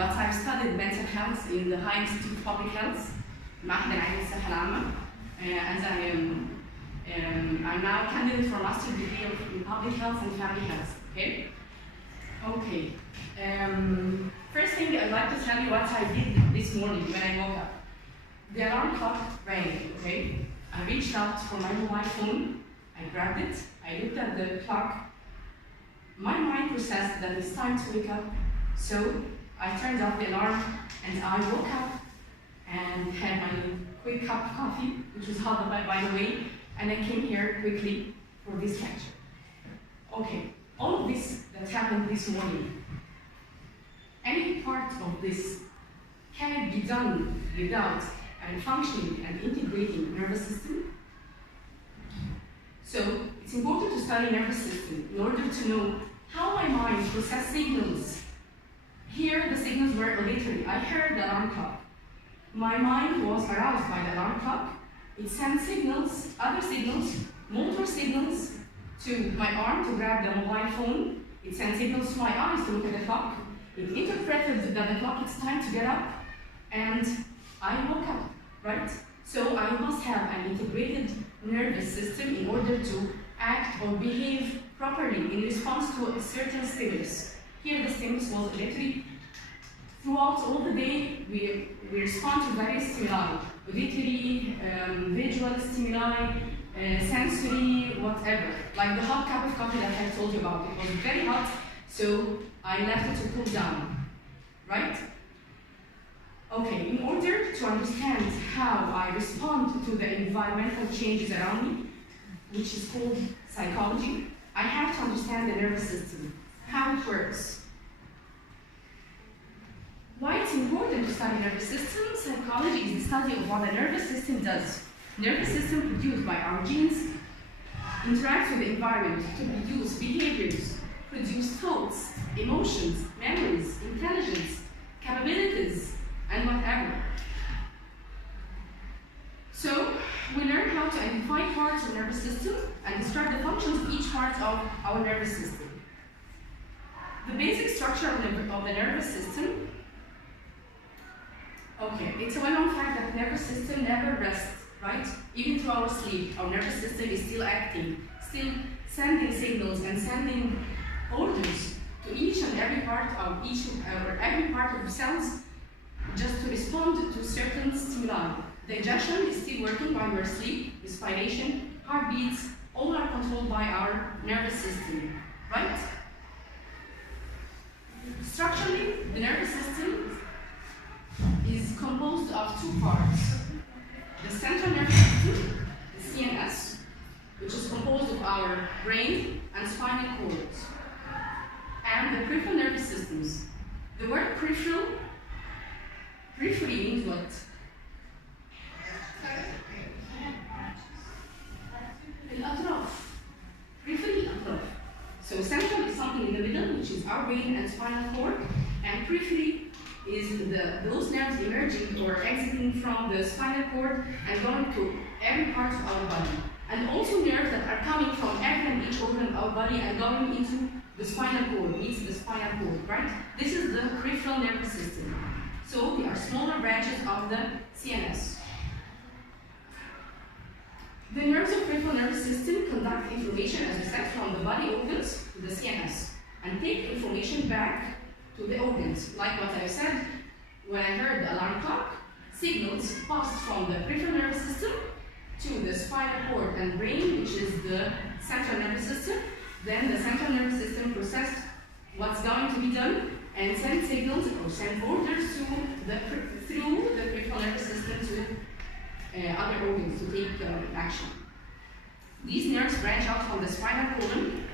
but I've studied mental health in the High Institute of Public Health, معهد العلم الصحة العامة, and I'm now a candidate for a master's degree in public health and family health. Okay. Okay. First thing I'd like to tell you what I did this morning when I woke up. The alarm clock rang. Okay. I reached out for my mobile phone. I grabbed it. I looked at the clock. My mind processed that it's time to wake up, so I turned off the alarm and I woke up and had my quick cup of coffee, which was hot by the way, and I came here quickly for this lecture. Okay, all of this that happened this morning, any part of this can be done without a functioning and integrating nervous system. So it's important to study nervous system in order to know how my mind processes signals. Here the signals were auditory. I heard the alarm clock. My mind was aroused by the alarm clock. It sent signals, other signals, motor signals to my arm to grab the mobile phone. It sent signals to my eyes to look at the clock. It interpreted that the clock, it's time to get up, and I woke up, right? So I must have an integrated nervous system in order to act or behave properly in response to a certain stimulus. Here the stimulus was auditory. Throughout all the day, we respond to various stimuli, auditory, visual stimuli, sensory, whatever. Like the hot cup of coffee that I told you about. It was very hot, so I left it to cool down, right? Okay, in order to understand how I respond to the environmental changes around me, which is called psychology, I have to understand the nervous system, how it works. Why it's important to study nervous system? Psychology is the study of what the nervous system does. Nervous system produced by our genes interacts with the environment to produce behaviors, produce thoughts, emotions, memories, intelligence, capabilities, and whatever. So, we learn how to identify parts of the nervous system and describe the functions of each part of our nervous system. The basic structure of the nervous system. Okay, it's a well-known fact that the nervous system never rests, right? Even through our sleep, our nervous system is still acting, still sending signals and sending orders to each and every part of every part of the cells, just to respond to certain stimuli. Digestion is still working while we're asleep, respiration, heartbeats, all are controlled by our nervous system, right? Structurally, the nervous system is composed of two parts. The central nervous system, the CNS, which is composed of our brain and spinal cords, and the peripheral nervous systems. The word periphery means what? Periphery الأطراف. So central is something in the middle, which is our brain and spinal cord, and periphery is those nerves emerging or exiting from the spinal cord and going to every part of our body. And also nerves that are coming from every and each organ of our body and going into the spinal cord, meets the spinal cord, right? This is the peripheral nervous system. So they are smaller branches of the CNS. The nerves of peripheral nervous system conduct information, as we said, from the body organs to the CNS and take information back to the organs. Like what I said, when I heard the alarm clock, signals passed from the peripheral nervous system to the spinal cord and brain, which is the central nervous system. Then the central nervous system processed what's going to be done and send signals or send orders through the peripheral nervous system to other organs to take action. These nerves branch out from the spinal column.